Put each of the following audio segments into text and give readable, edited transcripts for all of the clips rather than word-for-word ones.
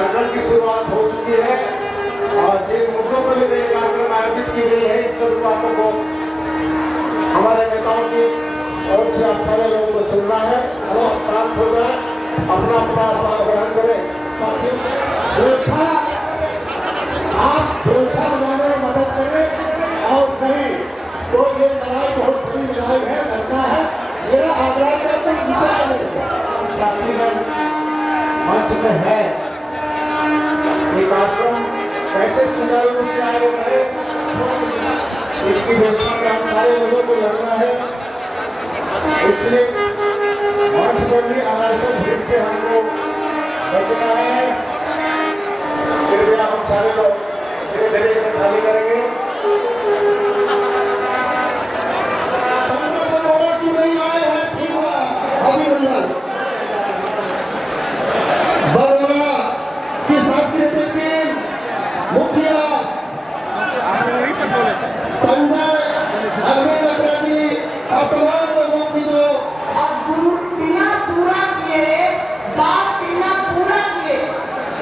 कार्यक्रम की शुरुआत हो चुकी है और जिन मुद्दों को लेकर कार्यक्रम आयोजित की गई है इन सभी बातों को हमारे नेताओं की ओर से आप सारे लोगों को सुनना है। शांत हो जाए, अपना अपना आसन ग्रहण करें। आप व्यवस्था बनाने में मदद करें और कहीं तो ये लड़ाई बहुत बड़ी लड़ाई है, लड़ना है। मेरा आग्रह है तो मंच में है ये कार्यक्रम कैसे सुचारू रूप से आगे बढ़े, इसकी व्यवस्था में हम सारे लोगों को लड़ना है। इसलिए मंच पर भी अनावश्यक भीड़ से हमको बचना है। कृपया हम सारे लोग धीरे धीरे इसे खाली करेंगे। नहीं आए हैं अभिनंदन बरौरा की सांस्कृतिक टीम मुखिया संजय अरविंद अपराधी और तमाम लोगों की जो बिना पूरा किए बात बिना पूरा किए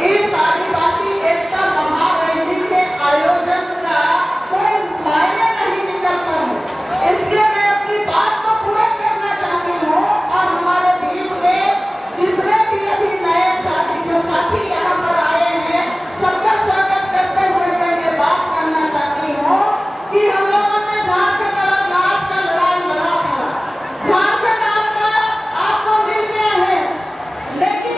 इस आदिवासी एकता महारैली के आयोजन का कोई मायने नहीं निकलता है। इसलिए मैं अपनी बात को पूरा करना चाहती हूँ और हमारे बीच में जितने भी अभी नए साथी यहाँ पर आए हैं सबका स्वागत करते हुए मैं ये बात करना चाहती हूँ कि हम लोगों ने झारखंड का लास्ट का लड़ाई लड़ा था। झारखंड आपको मिल गया है, लेकिन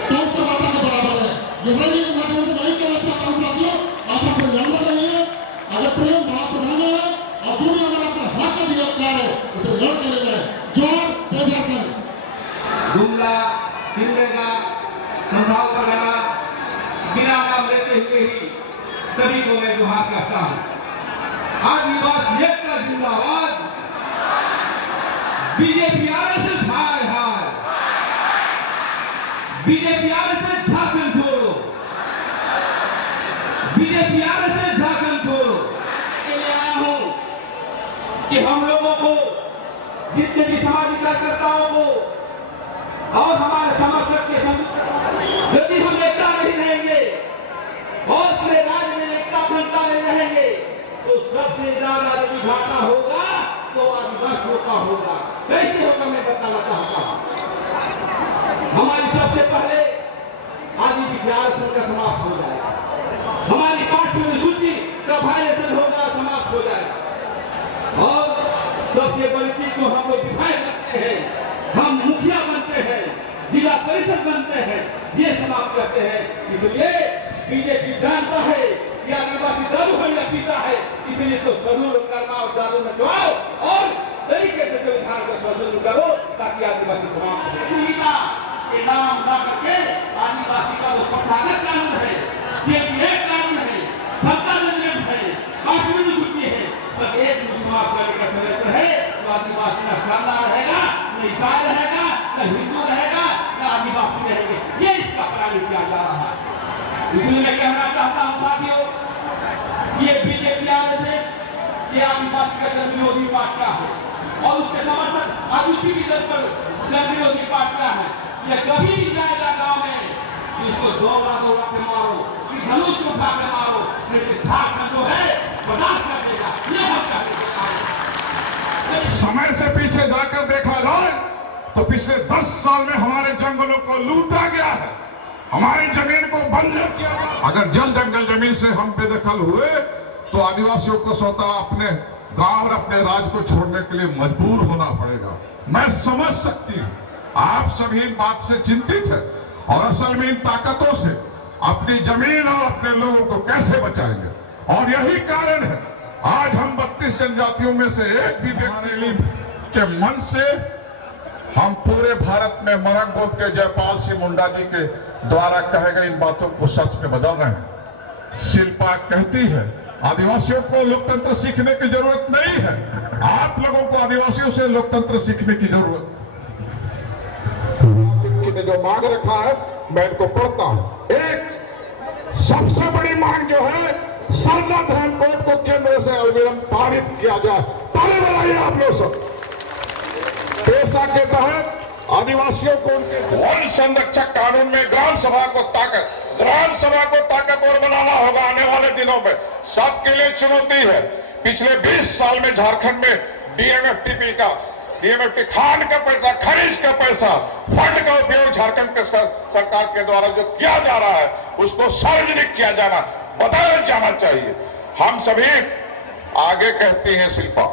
जुमला सिमरेगा संभाव वगैरह बिना नाम लेते हुए ही सभी को मैं जोहार कहता हूँ। आदिवासी एकता जिंदाबाद, बीजेपी आरएसएस हाय हाय, बीजेपी आरएसएस झारखंड छोड़ो, बीजेपी आरएसएस झारखंड छोड़ो। मैं आया हूँ कि हम लोगों को जितने भी सामाजिक कार्यकर्ताओं को और हमारे समर्थक के यदि हम एकता नहीं रहेंगे और पूरे राज्य में एकता बनता नहीं रहेंगे तो सबसे ज्यादा यदि घाटा होगा तो आदिवासियों का होगा। कैसे होगा मैं बताना चाहता हूँ। हमारी सबसे पहले आदिवासी आरक्षण का समाप्त हो जाएगा, हमारी पार्टी सूची का वायलेशन होगा, समाप्त हो जाएगा और सबसे बड़ी चीज को हम लोग विधायक करते हैं, हम मुखिया बनते हैं, जिला परिषद बनते हैं, ये समाप्त करते हैं। इसलिए बीजेपी जानता है कि आदिवासी दारू है पीता है, इसलिए तो जरूर करना और दारू न चुराओ और तरीके से संविधान को संशोधन करो ताकि आदिवासी समाप्त हो। के नाम ला करके आदिवासी का जो प्रथागत कानून है, सीएए कानून है, सरकार नियम है, कानूनी सूची है, तो एक मुसलमान करने का चरित्र है तो आदिवासी का सामना रहेगा, न ईसाई रहेगा, न हिंदू रहेगा, न आदिवासी रहेंगे। ये इसका प्रारूप किया जा रहा है। इसलिए मैं कहना चाहता हूँ साथियों, ये बीजेपी आरएसएस ये आदिवासी का जन विरोधी पार्टियां है और उसके समर्थक आज उसी भी दल पर जन विरोधी पार्टियां है। ये कभी नहीं जाएगा गाँव में इसको दौड़ा दौड़ा के मारो, धनुष उठा के मारो, लेकिन झारखंड जो है बर्दाश्त कर देगा। ये हम कहते हैं। समय से पीछे जाकर देखा जाए तो पिछले 10 साल में हमारे जंगलों को लूटा गया है, हमारी जमीन को बंजर किया गया। अगर जंगल जमीन से हम बेदखल हुए तो आदिवासियों को स्वतः अपने गांव और अपने राज्य को छोड़ने के लिए मजबूर होना पड़ेगा। मैं समझ सकती हूँ आप सभी इन बात से चिंतित है और असल में इन ताकतों से अपनी जमीन और अपने लोगों को कैसे बचाएंगे। और यही कारण है आज हम 32 जनजातियों में से एक भी व्यक्ति के मन से हम पूरे भारत में मरंगोद के जयपाल सिंह मुंडा जी के द्वारा कहे गए इन बातों को सच में बदल रहे हैं। शिल्पा कहती है आदिवासियों को लोकतंत्र सीखने की जरूरत नहीं है, आप लोगों को आदिवासियों से लोकतंत्र सीखने की जरूरत। ने जो मांग रखा है मैं इनको पढ़ता हूं। एक सबसे बड़ी मांग जो है सरला धर्म कोड को केंद्र से अविलंब पारित किया जाए। ताली बजाइए आप लोग सब। पेशा के तहत आदिवासियों को उनके वन संरक्षक कानून में ग्राम सभा को ताकतवर बनाना होगा। आने वाले दिनों में सबके लिए चुनौती है। पिछले 20 साल में झारखंड में डीएमएफटी खान का पैसा, खनिज का पैसा, फंड का उपयोग झारखंड के सरकार के द्वारा जो किया जा रहा है उसको सार्वजनिक किया जाना, बताया जाना चाहिए। हम सभी आगे कहती हैं शिल्पा,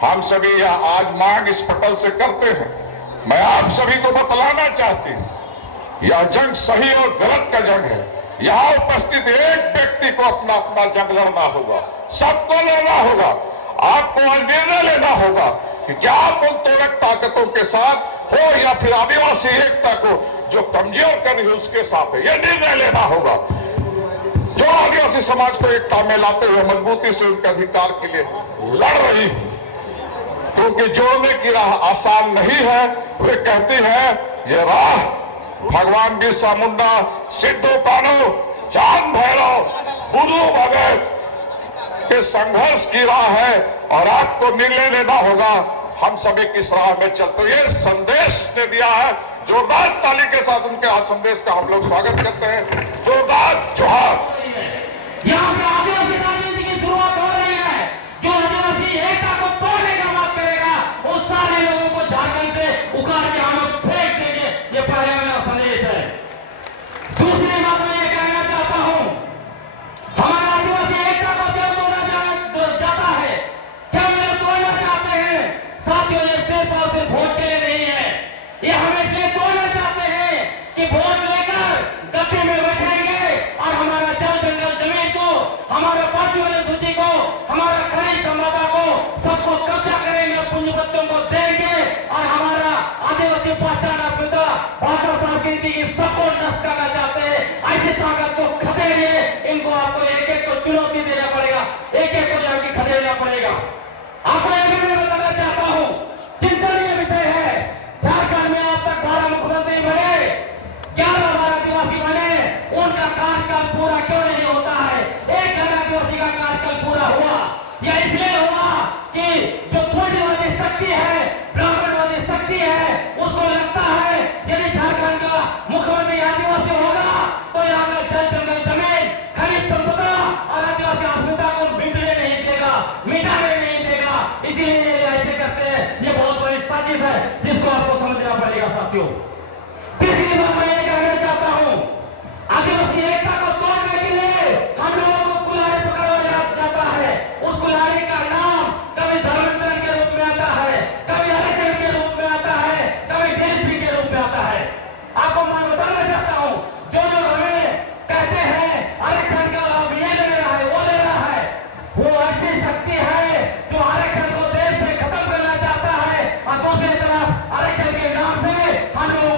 हम सभी यह आज मांग इस पटल से करते हैं। मैं आप सभी को बतलाना चाहती हूं, यह जंग सही और गलत का जंग है। यहां उपस्थित एक व्यक्ति को अपना अपना जंग लड़ना होगा, सबको लड़ना होगा। आपको आज निर्णय लेना होगा कि क्या आप उन तोड़क ताकतों के साथ हो या फिर आदिवासी एकता को जो कमजोर कर रही है उसके साथ है। यह निर्णय लेना होगा। जो आदिवासी समाज को एकता में लाते हुए मजबूती से उनके अधिकार के लिए लड़ रही है, क्योंकि जोड़ने की राह आसान नहीं है। वे कहती है ये राह भगवान बिरसा मुंडा, सिद्धू कान्हू, चांद भैरव, बुद्धू भगत के संघर्ष की राह है और आपको निर्णय लेना होगा। हम सभी किस राह में चलते, ये संदेश ने दिया है। जोरदार ताली के साथ उनके आज संदेश का हम लोग स्वागत करते हैं। जोरदार जोहार। यहाँ पे आदिवासी राजनीति की शुरुआत हो रही है। जो आदिवासी एकता को तोड़ने का बात करेगा उन सारे लोगों को झारखंड से उखाड़ के हम लोग फेंक देंगे। ये पहला मेरा संदेश है। दूसरी बात मैं ये कहना चाहता हूँ, हमारा आदिवासी एकता को क्यों तोड़ा जाता है, क्या मेरे तोड़ना चाहते हैं? साथियों, ये सिर्फ और सिर्फ वोट के लिए नहीं है। ये हम इसलिए तोड़ना चाहते हैं कि वोट लेकर गद्दी में बैठेंगे और हमारा जल जंगल जमीन को, हमारा पार्टी वाली सूची को, हमारा खनिज संपदा को सबको कब्जा करेंगे, पूंजीपतियों को देंगे और हमारा आदिवासी पहचान, अस्मिता, भाषा, संस्कृति की सबको नष्ट करना चाहते हैं। ऐसी ताकत को खदेड़िए। इनको आपको एक एक को चुनौती देना पड़ेगा, एक एक को जाके खदेड़ना पड़ेगा। आपको एक भी मैं बताना चाहता हूँ, चिंतनीय विषय है, झारखंड में आज तक 12 मुख्यमंत्री बने, 11 आदिवासी बने, उनका कार्यकाल पूरा क्यों नहीं होता है? एक आदिवासी का कार्यकाल पूरा हुआ। यह इसलिए हुआ कि जो पूंजीवादी शक्ति है, ब्राह्मणवादी शक्ति है, उसको लगता है यदि झारखंड का मुख्यमंत्री आदिवासी होगा तो यहाँ का जल जंगल जमीन, खनिज संपदा और आदिवासी अस्मिता को मिटाने नहीं देगा। इसीलिए ये ऐसे करते हैं। ये बहुत बड़ी साजिश है जिसको आपको समझना पड़ेगा साथियों। तीसरी बात मैं ये कहना चाहता हूँ, आदिवासी एकता को तोड़ने के लिए हम लोगों को कुल्हाड़ी पकड़ा जाता है। उस कुल्हाड़ी का नाम कभी धर्मांतरण के रूप में आता है, कभी आरक्षण के रूप में आता है, कभी डीएसपी के रूप में आता है। आपको मैं बताना चाहता हूँ, जो लोग हमें कहते हैं आरक्षण का लाभ ये ले रहा है, वो ले रहा है, वो ऐसी शक्ति है जो आरक्षण को देश से खत्म करना चाहता है और दूसरी तरफ आरक्षण के नाम से हम लोग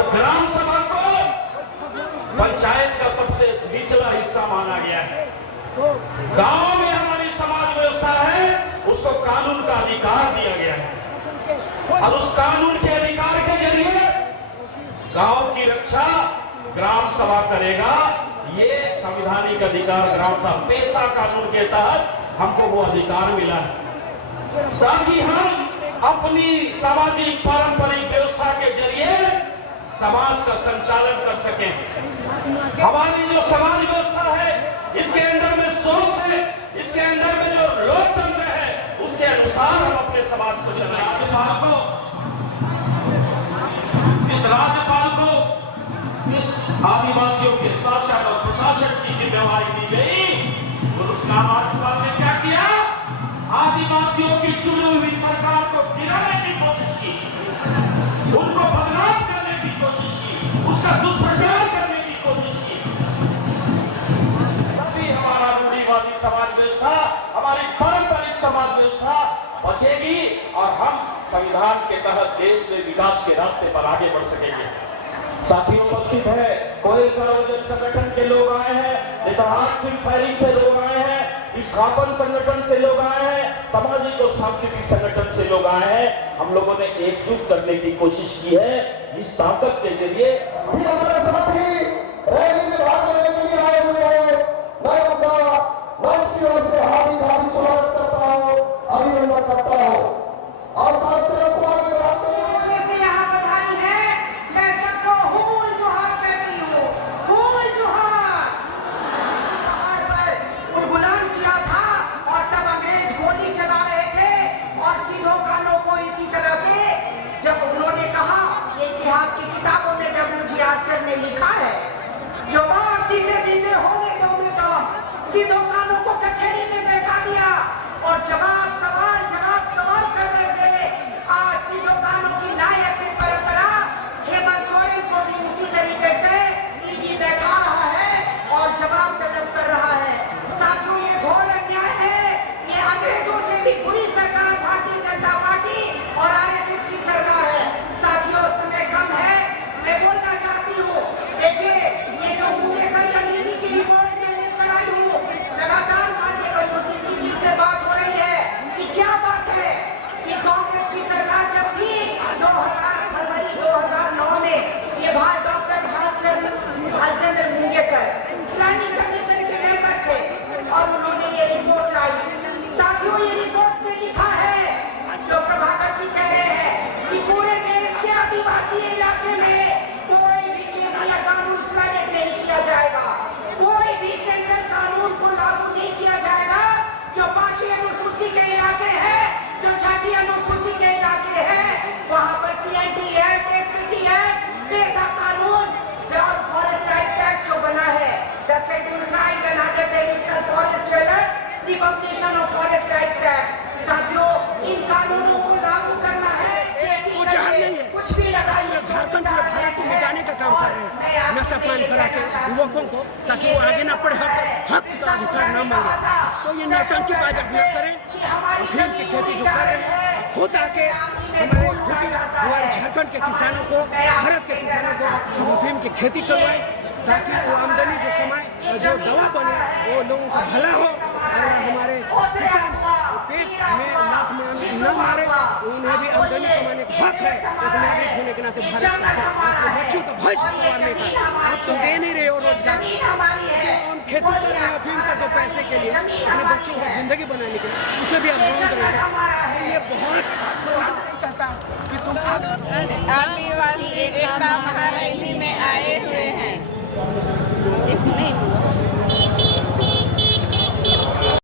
और ग्राम सभा को पंचायत का सबसे निचला हिस्सा माना गया है। गांव में हमारी समाज व्यवस्था है, उसको कानून का अधिकार दिया गया है और उस कानून के अधिकार के जरिए गांव की रक्षा ग्राम सभा करेगा। ये संवैधानिक अधिकार ग्राम सभा पेशा कानून के तहत हमको वो अधिकार मिला है ताकि हम अपनी सामाजिक पारंपरिक व्यवस्था के जरिए समाज का संचालन कर सकें। हमारी जो समाज व्यवस्था है, इसके अंदर में सोच है, इसके अंदर में जो लोकतंत्र है, उसके अनुसार हम अपने समाज को चलाएं। इस राज्यपाल को इस आदिवासियों के शासन और प्रशासन की जिम्मेवारी दी गई। और उस राज्यपाल ने क्या किया? आदिवासियों की चुनी हुई सरकार को गिराने की कोशिश की, उनको बदनाम करने की कोशिश की, उसका दुष्प्रचार करने की कोशिश की। तभी हमारा रूढ़िवादी समाज व्यवस्था, हमारी पारंपरिक समाज व्यवस्था बचेगी और हम संविधान के तहत देश में विकास के रास्ते पर आगे बढ़ सकेंगे। साथियों, उपस्थित है कोयल कलावजन संगठन के लोग आए हैं, नेताहात फिल्म फायरिंग से लोग आए हैं, विस्थापन संगठन से लोग आए हैं, सामाजिक और सांस्कृतिक संगठन से लोग आए हैं। हम लोगों ने एकजुट करने की कोशिश की है। इस ताकत के जरिए हमारे साथी रैली में भाग लेने के लिए आए हुए हैं। मैं उनका मंच की ओर से हार्दिक हार्दिक स्वागत करता हूँ, अभिनंदन करता हूँ और ने लिखा है, जो बात धीरे धीरे होने दोगे तो सीधों कानों को कचहरी में बैठा दिया और जवाब सवाल करने पे आज सीधों कानों की नायक की परंपरा हेमंत सोरेन को भी उसी तरीके से ईडी बैठा रहा है और जवाब तलब कर रहा है। साथियों, ये घोर अन्याय है। ये अंग्रेजों से भी बुरी सरकार भारतीय जनता पार्टी और आरएसएस की सरकार है। साथियों, समय कम है, मैं बोलना चाहती हूँ। देखिए, ये जो मुझे कल नीति की रिपोर्ट लेकर आई हूँ, लगातार भारतीय नीति से बात हो रही है कि क्या बात है कि कांग्रेस की सरकार जब थी 2000 फरवरी 2009 में ये भाई doctor Bhalchandra Mungekar planning commission के मेंबर थे और उन्होंने ये रिपोर्ट लाई। साथियों, ये रिपोर्ट में लिखा है, जो प्रभाकर जी कह रहे हैं कि पूरे देश के आदिवासी इलाके में कोई भी केंद्रीय कानून पारित नहीं किया जाएगा, कोई भी सेंट्रल कानून को लागू नहीं किया जाएगा। जो 5वीं अनुसूची के इलाके हैं, जो 6वीं अनुसूची के इलाके हैं, वहाँ पर CID एक्ट, SPT एक्ट, पेशा कानून और फॉरेस्ट राइट्स एक्ट जो बना है, the schedule tribe and other traditional forest traders recognition of forest rights act. साथियों, इन कानूनों को लागू करना है। वो जहर नहीं है, कुछ भी लगाइए, झारखंड पूरे भारत को मिटाने का काम कर रहे हैं, नशा पान करा के युवकों को, ताकि वो आगे ना बढ़े, हक का अधिकार न मांगे। तो ये नौटंकी बाजी न करें। अफीम की खेती जो कर रहे हैं, खुद आके हमारे झारखंड के किसानों को, भारत के किसानों को हम अफीम की खेती करवाएं, ताकि वो आमदनी जो कमाए और जो दवा बने वो लोगों का भला हो और हमारे किसान पेट में लात न मारे, उन्हें भी आमदनी कमाने का हक है। एक नागरिक होने के नाते भारत का बच्चों का भविष्य संवारने का आप तो दे नहीं रहे हो रोजगार। जो हम खेती कर रहे हैं अफीम का 2 पैसे के लिए, अपने बच्चों की जिंदगी बनाने के लिए, उसे भी आप रोक रहे हैं। ये बहुत कहता कि तुम आदिवासी एकता